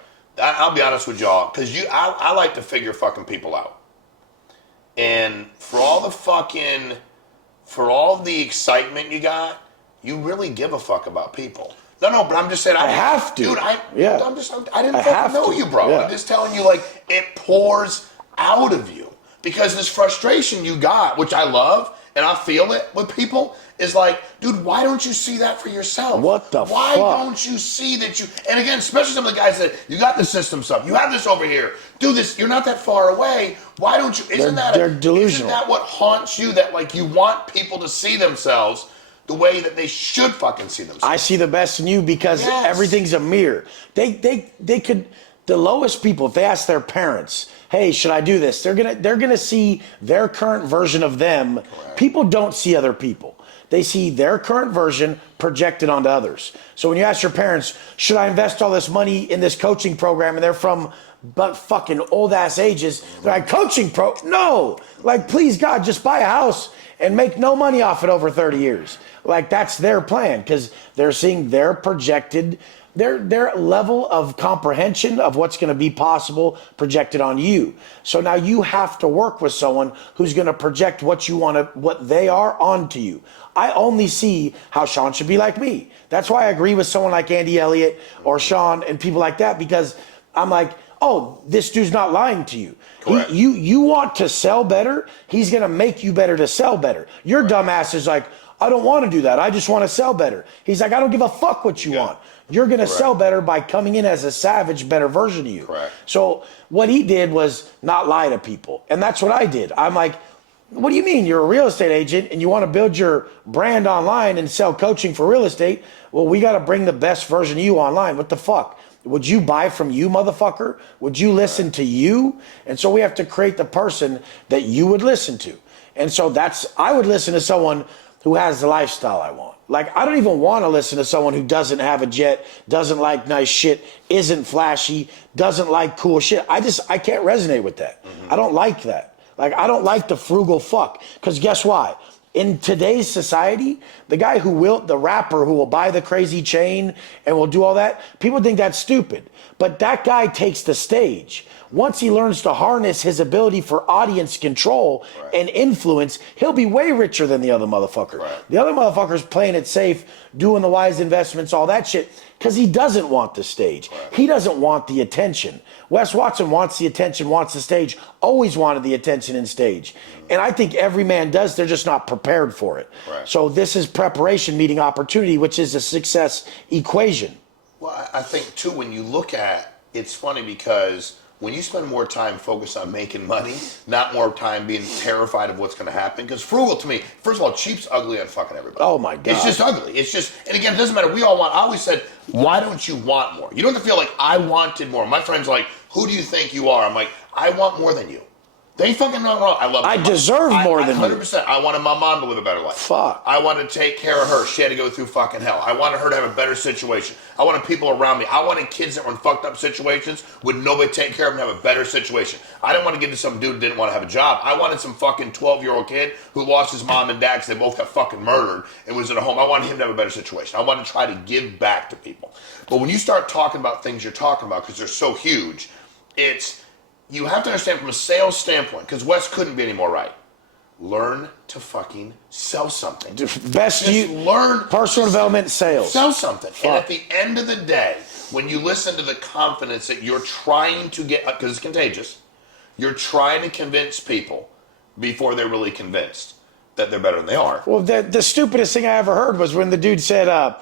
I'll be honest with y'all, because I like to figure fucking people out. And for all the excitement you got, you really give a fuck about people. No, but I'm just saying. I have to. Dude, I didn't fucking know you, bro. Yeah. I'm just telling you, like, it pours out of you. Because this frustration you got, which I love, and I feel it with people, is like, dude, why don't you see that for yourself? What the Why don't you see that you... And again, especially some of the guys that, you got the system stuff, you have this over here, do this, you're not that far away, why don't you... They're delusional. Isn't that what haunts you, that, like, you want people to see themselves the way that they should fucking see themselves? I see the best in you because everything's a mirror. They could, the lowest people, if they ask their parents, hey, should I do this? They're gonna see their current version of them. Correct. People don't see other people. They see their current version projected onto others. So when you ask your parents, should I invest all this money in this coaching program, and they're from but fucking old ass ages, they're like, coaching pro? No. Like, please God, just buy a house and make no money off it over 30 years. Like, that's their plan, because they're seeing their projected, their level of comprehension of what's going to be possible projected on you. So now you have to work with someone who's going to project what you want to, what they are onto you. I only see how Sean should be like me. That's why I agree with someone like Andy Elliott or Sean and people like that, because I'm like, oh, this dude's not lying to you. You want to sell better, he's going to make you better to sell better. Your dumbass is like, I don't want to do that. I just want to sell better. He's like, I don't give a fuck what you want. You're going to sell better by coming in as a savage, better version of you. Correct. So what he did was not lie to people. And that's what I did. I'm like, what do you mean? You're a real estate agent and you want to build your brand online and sell coaching for real estate? Well, we got to bring the best version of you online. What the fuck? Would you buy from you, motherfucker? Would you listen to you? And so we have to create the person that you would listen to. And so I would listen to someone who has the lifestyle I want. Like, I don't even want to listen to someone who doesn't have a jet, doesn't like nice shit, isn't flashy, doesn't like cool shit. I can't resonate with that. I don't like that. Like, I don't like the frugal fuck. Because guess why? In today's society, the rapper who will buy the crazy chain and will do all that, people think that's stupid. But that guy takes the stage. Once he learns to harness his ability for audience control and influence, he'll be way richer than the other motherfucker. The other motherfucker's playing it safe, doing the wise investments, all that shit, because he doesn't want the stage. He doesn't want the attention. Wes Watson wants the attention, wants the stage, always wanted the attention and stage. And I think every man does, they're just not prepared for it. So this is preparation meeting opportunity, which is a success equation. Well, I think, too, when you look at, it's funny because when you spend more time focused on making money, not more time being terrified of what's going to happen, because frugal to me, first of all, cheap's ugly on fucking everybody. Oh my God. It's just ugly. It's just, and again, it doesn't matter. I always said, why don't you want more? You don't have to feel like I wanted more. My friend's like, who do you think you are? I'm like, I want more than you. They ain't fucking not wrong. I deserve more than 100%. you. I wanted my mom to live a better life. Fuck. I wanted to take care of her. She had to go through fucking hell. I wanted her to have a better situation. I wanted people around me. I wanted kids that were in fucked up situations with nobody take care of them to have a better situation. I didn't want to get to some dude who didn't want to have a job. I wanted some fucking 12-year-old kid who lost his mom and dad because they both got fucking murdered and was in a home. I wanted him to have a better situation. I wanted to try to give back to people. But when you start talking about things you're talking about, because they're so huge, you have to understand from a sales standpoint, because Wes couldn't be any more right. Learn to fucking sell something. Learn personal development, sales. Sell something. Fuck. And at the end of the day, when you listen to the confidence that you're trying to get, because it's contagious, you're trying to convince people before they're really convinced that they're better than they are. Well, the stupidest thing I ever heard was when the dude said,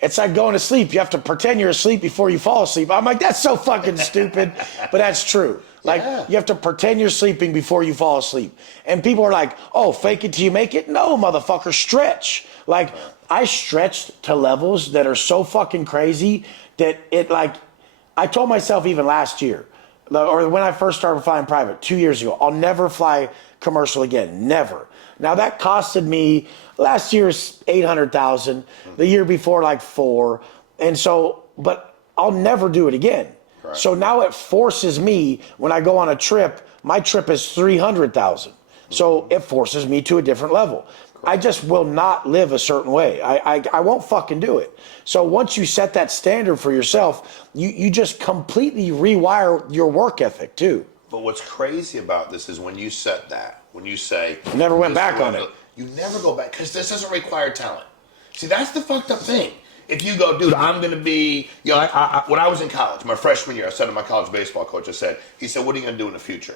it's like going to sleep. You have to pretend you're asleep before you fall asleep. I'm like, that's so fucking stupid, but that's true. Like, you have to pretend you're sleeping before you fall asleep. And people are like, oh, fake it till you make it? No, motherfucker, stretch. Like, I stretched to levels that are so fucking crazy that I told myself even last year, or when I first started flying private 2 years ago, I'll never fly commercial again, never. Now that costed me last year's $800,000, the year before like $4, and so, but I'll never do it again. Right. So now it forces me, when I go on a trip, my trip is $300,000. So it forces me to a different level. I just will not live a certain way. I won't fucking do it. So once you set that standard for yourself, you just completely rewire your work ethic too. But what's crazy about this is when you set that, when you say... Never went back on it. You never go back, because this doesn't require talent. See, that's the fucked up thing. If you go, dude, I'm going to be... You know, when I was in college, my freshman year, I said to my college baseball coach, he said, what are you going to do in the future?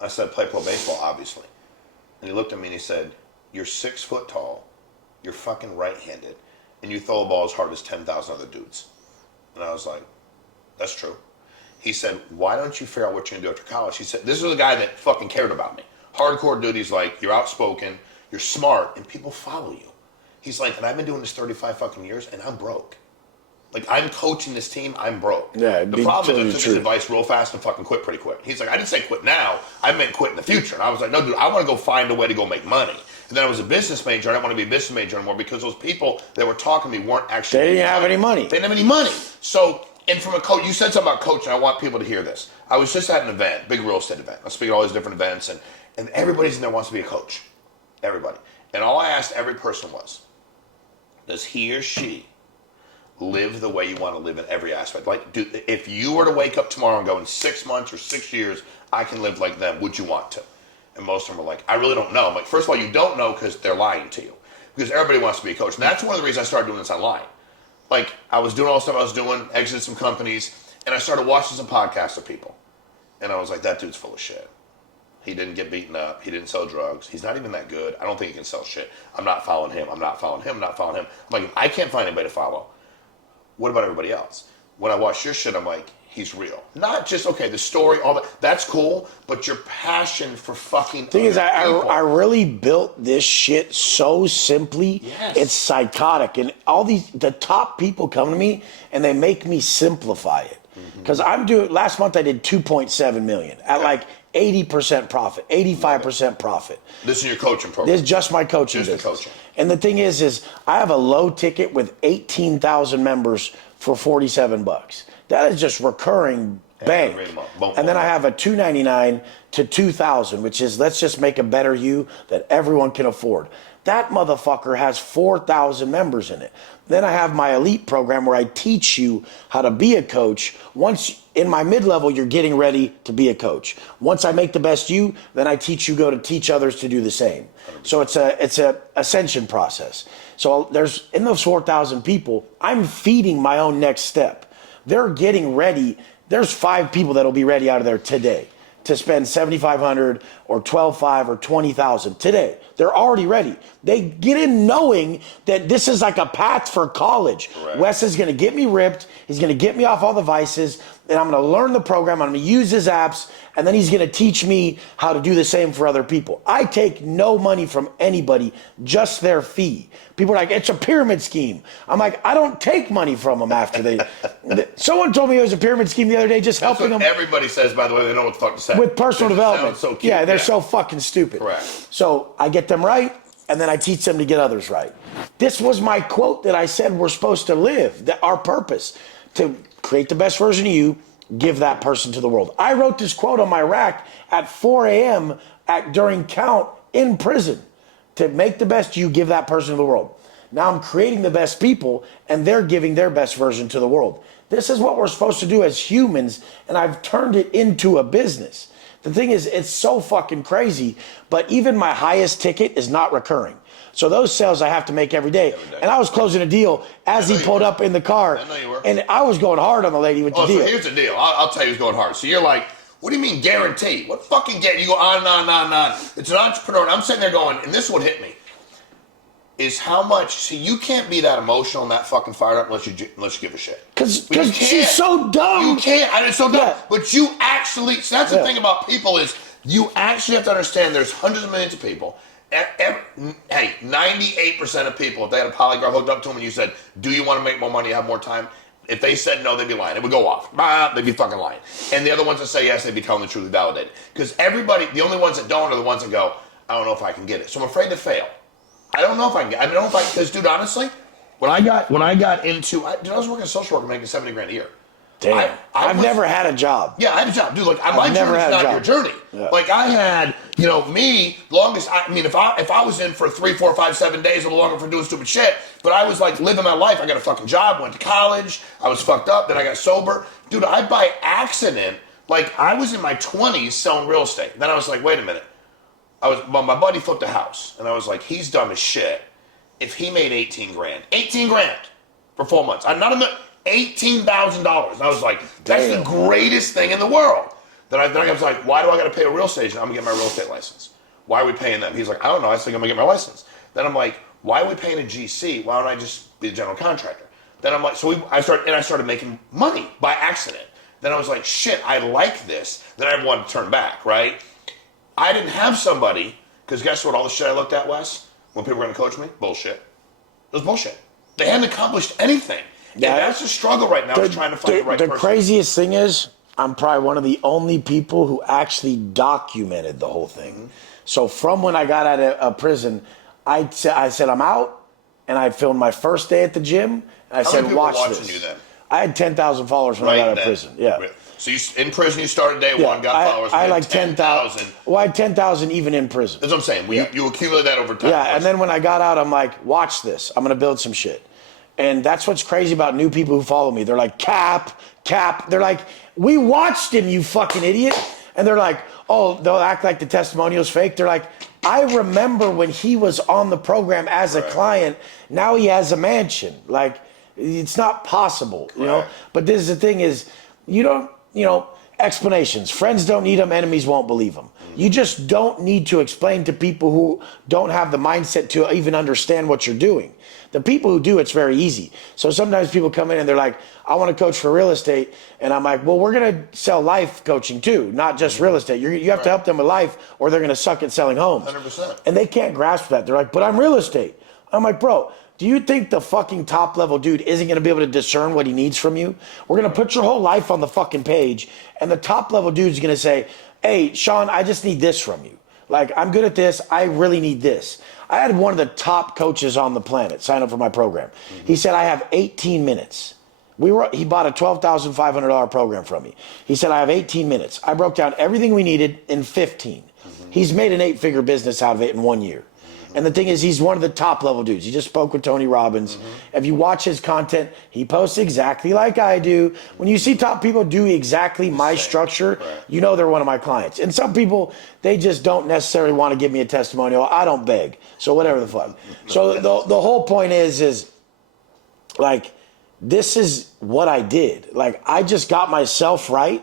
I said, play pro baseball, obviously. And he looked at me and he said, you're 6 foot tall, you're fucking right-handed, and you throw a ball as hard as 10,000 other dudes. And I was like, that's true. He said, why don't you figure out what you're going to do after college? He said, this is the guy that fucking cared about me. Hardcore dude. He's like, you're outspoken, you're smart, and people follow you. He's like, and I've been doing this 35 fucking years, and I'm broke. Like, I'm coaching this team, I'm broke. Yeah, the problem is I took his advice real fast and fucking quit pretty quick. He's like, I didn't say quit now, I meant quit in the future. And I was like, no, dude, I want to go find a way to go make money. And then I was a business major, I didn't want to be a business major anymore because those people that were talking to me weren't actually. They didn't have any money. They didn't have any money. So, and from a coach, you said something about coaching, I want people to hear this. I was just at an event, big real estate event. I speak at all these different events, and everybody's in there wants to be a coach. Everybody. And all I asked every person was, does he or she live the way you want to live in every aspect? Like, dude, if you were to wake up tomorrow and go, in 6 months or 6 years, I can live like them, would you want to? And most of them were like, I really don't know. I'm like, first of all, you don't know because they're lying to you. Because everybody wants to be a coach. And that's one of the reasons I started doing this online. Like, I was doing all the stuff I was doing, exited some companies, and I started watching some podcasts of people. And I was like, that dude's full of shit. He didn't get beaten up. He didn't sell drugs. He's not even that good. I don't think he can sell shit. I'm not following him. I'm not following him. I'm not following him. I'm like, I can't find anybody to follow. What about everybody else? When I watch your shit, I'm like, he's real. Not just, okay, the story, all that. That's cool, but your passion for fucking thing is, people. I really built this shit so simply. Yes. It's psychotic. And all the top people come to me and they make me simplify it. Because last month I did 2.7 million at like 80% profit, 85% profit. This is your coaching program. This is just my coaching Just the business. coaching. And the thing is I have a low ticket with 18,000 members for $47. That is just recurring bank. And then I have a $299 to $2,000, which is, let's just make a better you that everyone can afford. That motherfucker has 4,000 members in it. Then I have my elite program where I teach you how to be a coach. Once in my mid-level, you're getting ready to be a coach. Once I make the best you, then I teach you go to teach others to do the same. So it's a ascension process. So there's, in those 4,000 people, I'm feeding my own next step. They're getting ready. There's 5 people that'll be ready out of there today to spend $7,500 or $12,500 or $20,000 today. They're already ready. They get in knowing that this is like a path for college. Right. Wes is going to get me ripped. He's going to get me off all the vices. And I'm going to learn the program. I'm going to use his apps. And then he's going to teach me how to do the same for other people. I take no money from anybody, just their fee. People are like, it's a pyramid scheme. I'm like, I don't take money from them after they. Someone told me it was a pyramid scheme the other day, just That's helping them. Everybody says, by the way, they know what the fuck to say. With personal development. So cute. Yeah, they're so fucking stupid. Correct. So I get them right, and then I teach them to get others right. This was my quote that I said we're supposed to live, that our purpose, to create the best version of you, give that person to the world. I wrote this quote on my rack at 4 a.m. during count in prison. To make the best you, give that person to the world. Now I'm creating the best people, and they're giving their best version to the world. This is what we're supposed to do as humans, and I've turned it into a business. The thing is, it's so fucking crazy, but even my highest ticket is not recurring. So those sales I have to make every day. And I was closing a deal as he pulled up in the car. I know you were. And I was going hard on the lady with the deal. So here's the deal. I'll tell you who's going hard. So you're like, what do you mean guarantee? What fucking guarantee? You go on and on and on and on. It's an entrepreneur. And I'm sitting there going, and this is what hit me, is how much, see, you can't be that emotional and that fucking fired up unless you give a shit. Because she's so dumb. You can't. It's so dumb. Yeah. But you actually, so that's the thing about people is you actually have to understand there's hundreds of millions of people. Hey, 98% of people, if they had a polygraph hooked up to them and you said, do you want to make more money, have more time? If they said no, they'd be lying. It would go off. They'd be fucking lying. And the other ones that say yes, they'd be telling the truth, validated. Because everybody, the only ones that don't are the ones that go, I don't know if I can get it. So I'm afraid to fail. I don't know if I can get it. I don't know if I, because dude, honestly, when I got into, I was working as a social worker making $70,000 a year. Damn. I've never had a job. Yeah, I had a job. Dude, look, my journey's not your journey. Yeah. Like, I had, me, longest, if I was in for 3, 4, 5, 7 days, a little longer for doing stupid shit, but I was, like, living my life. I got a fucking job, went to college, I was fucked up, then I got sober. Dude, I, by accident, like, I was in my 20s selling real estate. Then I was like, wait a minute. My buddy flipped a house, and I was like, he's dumb as shit. If he made $18,000 for 4 months, I'm not $18,000. And I was like, that's the greatest thing in the world. Then I was like, why do I got to pay a real estate agent? I'm going to get my real estate license. Why are we paying them? He's like, I don't know. I think I'm going to get my license. Then I'm like, why are we paying a GC? Why don't I just be a general contractor? Then I'm like, I started making money by accident. Then I was like, shit, I like this. Then I wanted to turn back, right? I didn't have somebody, because guess what? All the shit I looked at, Wes, when people were going to coach me, bullshit. It was bullshit. They hadn't accomplished anything. And that's the struggle right now, is trying to find the right person. The craziest thing is, I'm probably one of the only people who actually documented the whole thing. Mm-hmm. So from when I got out of prison, I said I'm out, and I filmed my first day at the gym, and I said, watch this. You then? I had 10,000 followers when I got out of prison. Yeah. So in prison, you started day one, got followers. I had like 10,000. Well, I had 10,000 even in prison. That's what I'm saying. You accumulate that over time. Yeah, and then when I got out, I'm like, watch this. I'm going to build some shit. And that's what's crazy about new people who follow me. They're like, Cap. They're like, we watched him, you fucking idiot. And they're like, oh, they'll act like the testimonial's fake. They're like, I remember when he was on the program as a client. Now he has a mansion. Like, it's not possible, you know? But this is the thing is, you don't, explanations. Friends don't need them. Enemies won't believe them. You just don't need to explain to people who don't have the mindset to even understand what you're doing. The people who do, it's very easy. So sometimes people come in and they're like, I want to coach for real estate. And I'm like, well, we're going to sell life coaching too, not just real estate. You have to help them with life or they're going to suck at selling homes. 100%. And they can't grasp that. They're like, but I'm real estate. I'm like, bro, do you think the fucking top level dude isn't going to be able to discern what he needs from you? We're going to put your whole life on the fucking page. And the top level dude's going to say, hey, Sean, I just need this from you. Like, I'm good at this. I really need this. I had one of the top coaches on the planet sign up for my program. Mm-hmm. He said, I have 18 minutes. He bought a $12,500 program from me. He said, I have 18 minutes. I broke down everything we needed in 15. Mm-hmm. He's made an 8-figure business out of it in 1 year. And the thing is, he's one of the top level dudes. He just spoke with Tony Robbins. Mm-hmm. If you watch his content, he posts exactly like I do. When you see top people do exactly my structure, you know they're one of my clients. And some people, they just don't necessarily want to give me a testimonial. I don't beg. So whatever the fuck. So the whole point is like, this is what I did. Like, I just got myself right,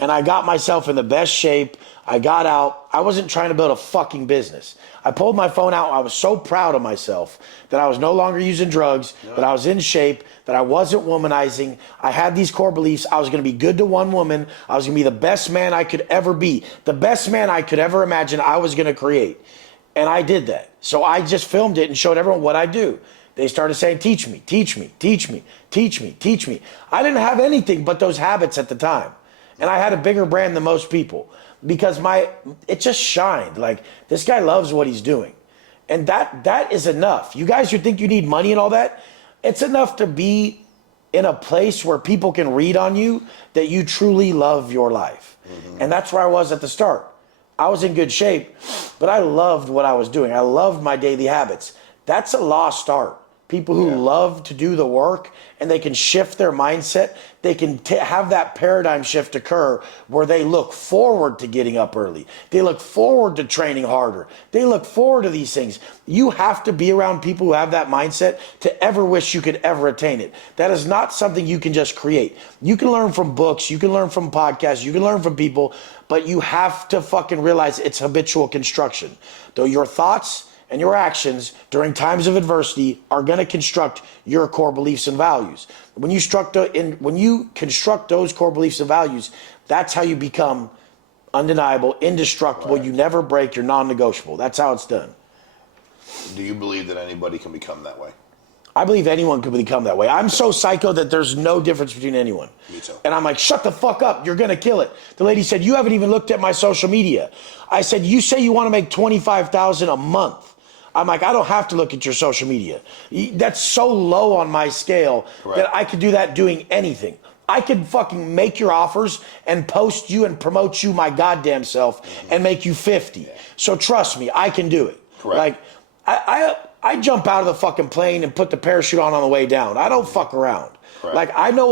and I got myself in the best shape. I got out. I wasn't trying to build a fucking business. I pulled my phone out. I was so proud of myself that I was no longer using drugs, that I was in shape, that I wasn't womanizing. I had these core beliefs. I was going to be good to one woman. I was going to be the best man I could ever be. The best man I could ever imagine I was going to create. And I did that. So I just filmed it and showed everyone what I do. They started saying, teach me, teach me, teach me, teach me, teach me. I didn't have anything but those habits at the time. And I had a bigger brand than most people. Because it just shined. Like, this guy loves what he's doing. And that is enough. You guys who think you need money and all that, it's enough to be in a place where people can read on you that you truly love your life. Mm-hmm. And that's where I was at the start. I was in good shape, but I loved what I was doing. I loved my daily habits. That's a lost art. People who love to do the work and they can shift their mindset. They can have that paradigm shift occur where they look forward to getting up early. They look forward to training harder. They look forward to these things. You have to be around people who have that mindset to ever wish you could ever attain it. That is not something you can just create. You can learn from books. You can learn from podcasts. You can learn from people, but you have to fucking realize it's habitual construction. Though your thoughts and your actions during times of adversity are going to construct your core beliefs and values. When you construct those core beliefs and values, that's how you become undeniable, indestructible. Right. You never break. You're non-negotiable. That's how it's done. Do you believe that anybody can become that way? I believe anyone can become that way. I'm so psycho that there's no difference between anyone. Me too. And I'm like, shut the fuck up. You're going to kill it. The lady said, you haven't even looked at my social media. I said, you say you want to make $25,000 a month. I'm like, I don't have to look at your social media. That's so low on my scale that I could do that doing anything. I could fucking make your offers and post you and promote you my goddamn self and make you 50. Yeah. So trust me, I can do it. Correct. Like, I jump out of the fucking plane and put the parachute on the way down. I don't fuck around. Correct. Like, I know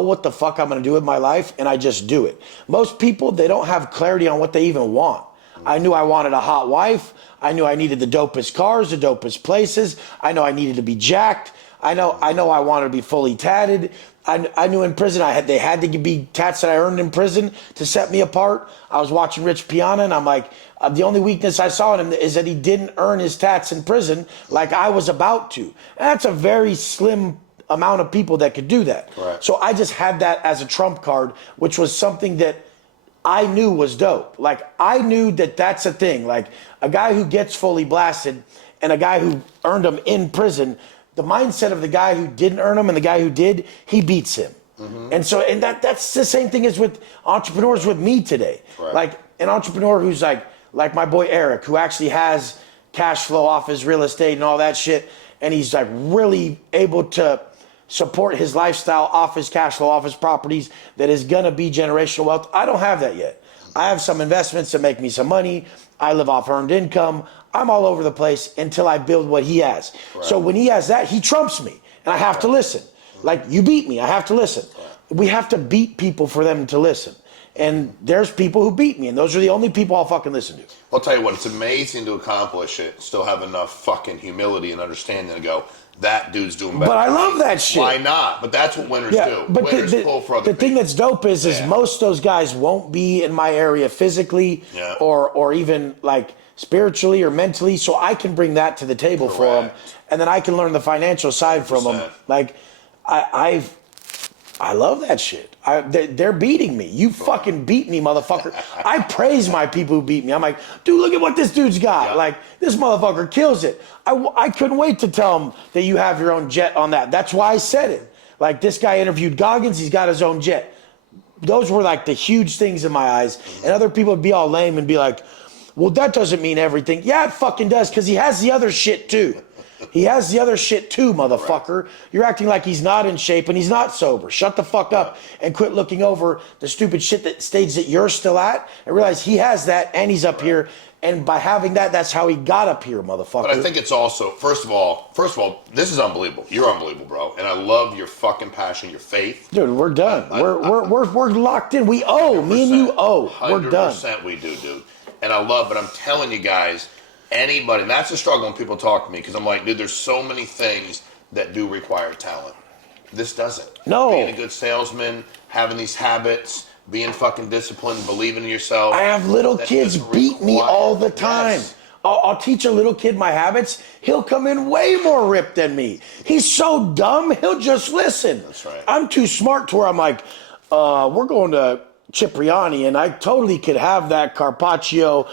what the fuck I'm going to do with my life, and I just do it. Most people, they don't have clarity on what they even want. I knew I wanted a hot wife. I knew I needed the dopest cars, the dopest places. I know I needed to be jacked. I know I wanted to be fully tatted. I knew in prison they had to be tats that I earned in prison to set me apart. I was watching Rich Piana, and I'm like, the only weakness I saw in him is that he didn't earn his tats in prison like I was about to. And that's a very slim amount of people that could do that. Right. So I just had that as a trump card, which was something that I knew was dope. Like, I knew that that's a thing. Like, a guy who gets fully blasted and a guy who earned them in prison, the mindset of the guy who didn't earn them and the guy who did, he beats him. And so, and that's the same thing as with entrepreneurs with me today. Right. Like an entrepreneur who's like my boy Eric, who actually has cash flow off his real estate and all that shit. And he's like really able to support his lifestyle off his cash flow, off his properties that is going to be generational wealth. I don't have that yet. I have some investments that make me some money. I live off earned income. I'm all over the place until I build what he has. Right. So when he has that, he trumps me and I have to listen. Like, you beat me, I have to listen. We have to beat people for them to listen. And there's people who beat me, and those are the only people I'll fucking listen to. I'll tell you what, it's amazing to accomplish it, still have enough fucking humility and understanding to go, that dude's doing better. But I love that shit. Why not? But that's what winners do. But winners pull for other the thing that's dope is most of those guys won't be in my area physically or even like spiritually or mentally, so I can bring that to the table for them, and then I can learn the financial side from them. Like, I love that shit. They're beating me. You fucking beat me, motherfucker. I praise my people who beat me. I'm like, dude, look at what this dude's got. Like, this motherfucker kills it. I couldn't wait to tell him that you have your own jet on that. That's why I said it. Like, this guy interviewed Goggins. He's got his own jet. Those were like the huge things in my eyes. And other people would be all lame and be like, well, that doesn't mean everything. Yeah, it fucking does, because he has the other shit too. He has the other shit too, motherfucker. Right. You're acting like he's not in shape and he's not sober. Shut the fuck up and quit looking over the stupid shit that stage that you're still at and realize he has that and he's up here. And by having that, that's how he got up here, motherfucker. But I think it's also, first of all, this is unbelievable. You're unbelievable, bro. And I love your fucking passion, your faith. Dude, we're done. We're locked in. We owe. Me and you owe. We're done. 100% we do, dude. And I love, but I'm telling you guys, anybody, and that's a struggle when people talk to me, because I'm like, dude, there's so many things that do require talent. This doesn't. No. Being a good salesman, having these habits, being fucking disciplined, believing in yourself. I have little kids beat me all the time. Yes. I'll teach a little kid my habits. He'll come in way more ripped than me. He's so dumb, he'll just listen. That's right. I'm too smart to where I'm like, we're going to Cipriani, and I totally could have that Carpaccio.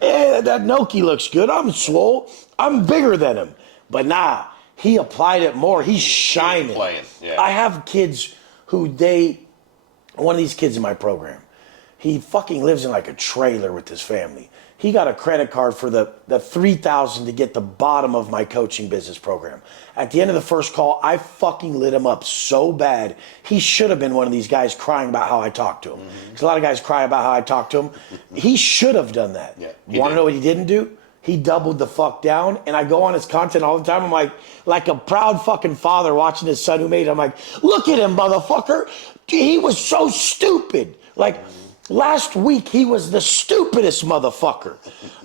That gnocchi looks good. I'm swole. I'm bigger than him. But nah, he applied it more. He's shining. Yeah. I have kids who one of these kids in my program, he fucking lives in like a trailer with his family. He got a credit card for the $3,000 to get the bottom of my coaching business program. At the end of the first call, I fucking lit him up so bad. He should have been one of these guys crying about how I talked to him. Because a lot of guys cry about how I talk to him. He should have done that. Yeah, want to know what he didn't do? He doubled the fuck down. And I go on his content all the time. I'm like a proud fucking father watching his son who made it. I'm like, look at him, motherfucker. He was so stupid. Like, last week, he was the stupidest motherfucker.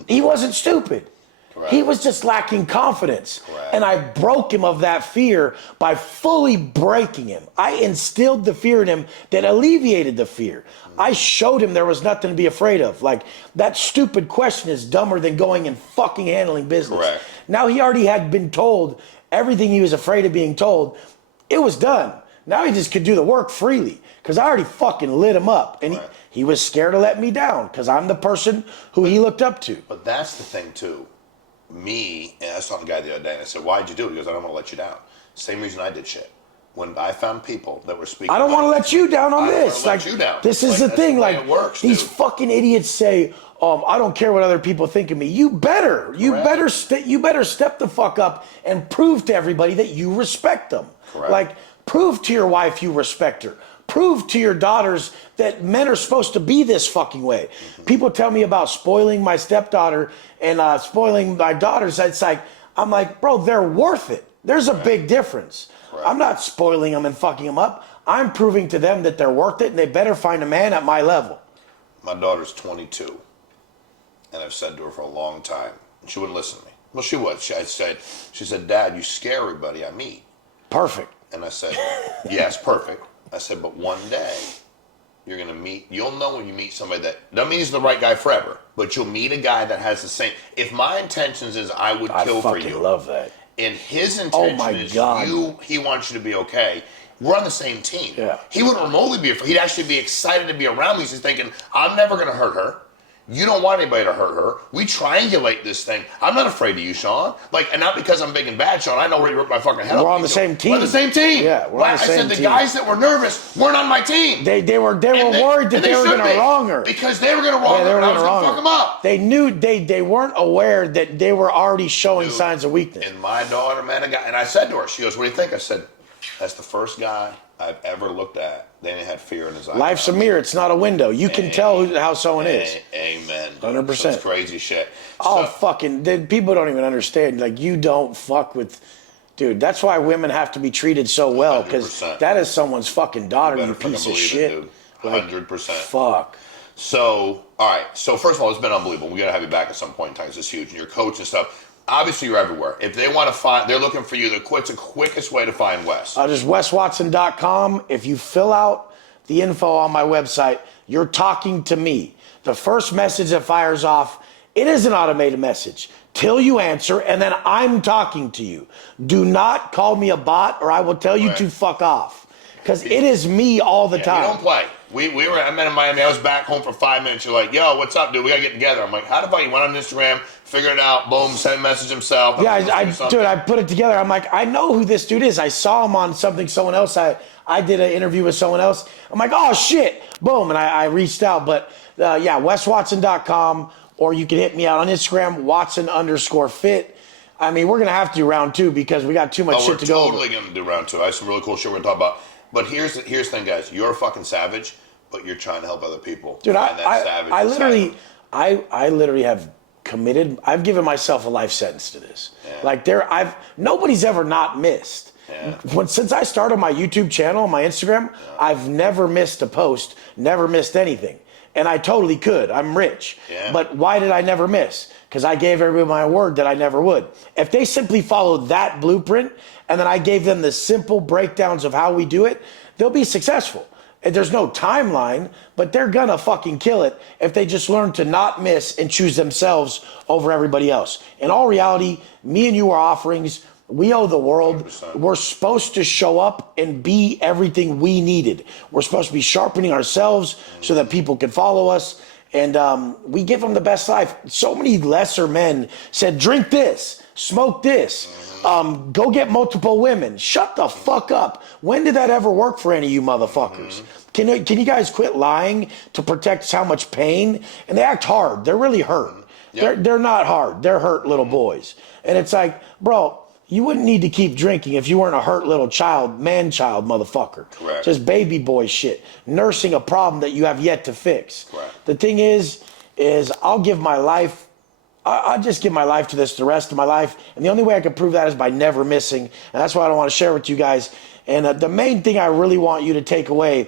He wasn't stupid. Correct. He was just lacking confidence. Correct. And I broke him of that fear by fully breaking him. I instilled the fear in him that alleviated the fear. I showed him there was nothing to be afraid of. Like, that stupid question is dumber than going and fucking handling business. Correct. Now he already had been told everything he was afraid of being told. It was done. Now he just could do the work freely because I already fucking lit him up. And he was scared to let me down because I'm the person who he looked up to. But that's the thing, too. Me, and I saw the guy the other day, and I said, why'd you do it? He goes, I don't want to let you down. Same reason I did shit. When I found people that were speaking, I don't want to let you down on this. Like, you down. This is the thing. The like, it works, these dude. fucking idiots say, I don't care what other people think of me. You better step the fuck up and prove to everybody that you respect them. Correct. Like, prove to your wife you respect her. Prove to your daughters that men are supposed to be this fucking way. People tell me about spoiling my stepdaughter and spoiling my daughters. I'm like, bro, they're worth it. There's a big difference. Right. I'm not spoiling them and fucking them up. I'm proving to them that they're worth it, and they better find a man at my level. My daughter's 22, and I've said to her for a long time, and she wouldn't listen to me. Well, she would. She said, Dad, you scare everybody I meet. Perfect. And I said, yes, perfect. I said, but one day, you'll know when you meet somebody that doesn't mean he's the right guy forever, but you'll meet a guy that has the same. If my intentions is I would kill for you. I fucking love that. And his intention is he wants you to be okay. We're on the same team. Yeah. He wouldn't remotely be afraid. He'd actually be excited to be around me. He's thinking, I'm never going to hurt her. You don't want anybody to hurt her. We triangulate this thing. I'm not afraid of you, Sean. And not because I'm big and bad, Sean. I know where you ripped my fucking head off. We're on the same team. We're on the same team. Yeah, we're on the same team. I said the guys that were nervous weren't on my team. They were worried that they were going to wrong her. Because they were going to wrong her, and I was going to fuck them up. They knew, they weren't aware that they were already showing signs of weakness. And my daughter met a guy, and I said to her, she goes, what do you think? I said, that's the first guy I've ever looked at. Then he had fear in his eyes. Life's a mirror. It's not a window. You can tell how someone is. Amen. 100%. So it's crazy shit. People don't even understand. You don't fuck with, dude. That's why women have to be treated so well, because that is someone's fucking daughter. You piece of shit. 100%. Fuck. So, all right. So first of all, it's been unbelievable. We gotta have you back at some point in time. It's huge, and your coach and stuff. Obviously, you're everywhere. If they want to find, they're looking for you. What's the quickest way to find Wes? Just weswatson.com. If you fill out the info on my website, you're talking to me. The first message that fires off, it is an automated message till you answer, and then I'm talking to you. Do not call me a bot, or I will tell you to fuck off, because it is me all the time. We don't play. I met in Miami. I was back home for 5 minutes. You're like, yo, what's up, dude? We got to get together. I'm like, how the fuck? You went on Instagram, figured it out, boom, sent a message himself. Yeah, I put it together. I'm like, I know who this dude is. I saw him on someone else. I did an interview with someone else. I'm like, oh, shit. Boom. And I reached out. But, weswatson.com, or you can hit me out on Instagram, Watson_fit. I mean, we're going to have to do round 2 because we got too much shit to go over. We're totally going to do round 2. I have some really cool shit we're going to talk about. But here's the thing, guys. You're a fucking savage, but you're trying to help other people. Dude, I literally have committed. I've given myself a life sentence to this. Yeah. Nobody's ever not missed. Yeah. Since I started my YouTube channel, my Instagram, I've never missed a post, never missed anything. And I totally could. I'm rich. Yeah. But why did I never miss? Because I gave everybody my word that I never would. If they simply followed that blueprint, and then I gave them the simple breakdowns of how we do it, they'll be successful. And there's no timeline, but they're gonna fucking kill it if they just learn to not miss and choose themselves over everybody else. In all reality, me and you are offerings. We owe the world. 100%. We're supposed to show up and be everything we needed. We're supposed to be sharpening ourselves so that people can follow us. And we give them the best life. So many lesser men said, drink this, smoke this, go get multiple women. Shut the fuck up. When did that ever work for any of you motherfuckers? Can you guys quit lying to protect how much pain? And they act hard. They're really hurt. Yep. They're not hard. They're hurt little boys. And it's like, bro, you wouldn't need to keep drinking if you weren't a hurt little man-child motherfucker. Correct. Just baby boy shit. Nursing a problem that you have yet to fix. Correct. The thing is I'll give my life, I'll just give my life to this the rest of my life. And the only way I can prove that is by never missing. And that's what I want to share with you guys. And the main thing I really want you to take away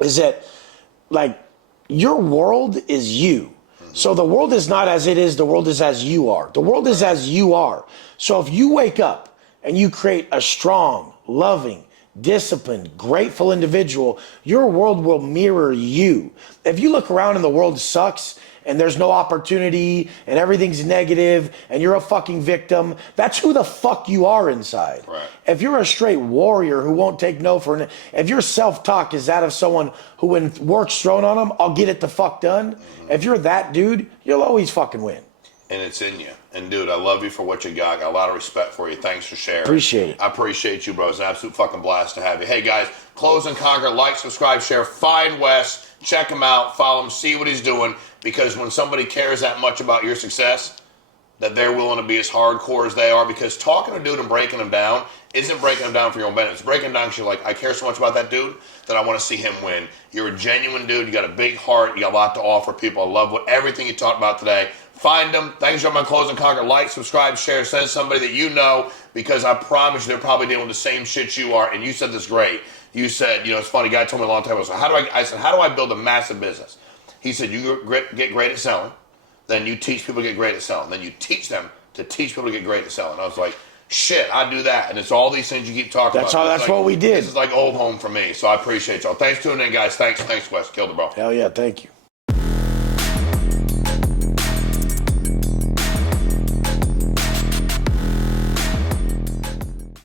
is that, your world is you. So the world is not as it is, the world is as you are. The world is as you are. So if you wake up and you create a strong, loving, disciplined, grateful individual, your world will mirror you. If you look around and the world sucks and there's no opportunity and everything's negative and you're a fucking victim, that's who the fuck you are inside. Right. If you're a straight warrior who won't take no for an, if your self-talk is that of someone who, when work's thrown on them, I'll get it the fuck done. If you're that dude, you'll always fucking win. And it's in you. And dude, I love you for what you got. Got a lot of respect for you. Thanks for sharing. Appreciate it. I appreciate you, bro. It's an absolute fucking blast to have you. Hey guys, close and conquer, like, subscribe, share, find Wes, check him out, follow him, see what he's doing. Because when somebody cares that much about your success, that they're willing to be as hardcore as they are, because talking to a dude and breaking him down isn't breaking him down for your own benefit. It's breaking him down because you're like, I care so much about that dude that I want to see him win. You're a genuine dude. You got a big heart. You got a lot to offer people. I love everything you talked about today. Find them. Thanks for jumping on Close and Conquer. Like, subscribe, share, send somebody that you know, because I promise you they're probably dealing with the same shit you are. And you said this great. You said, it's funny, a guy told me a long time ago, I said, how do I build a massive business? He said, you get great at selling. Then you teach people to get great at selling. Then you teach them to teach people to get great at selling. I was like, shit, I do that. And it's all these things you keep talking about. That's what we did. This is like old home for me. So I appreciate y'all. Thanks for tuning in, guys. Thanks, Wes. Kill the bro. Hell yeah, thank you.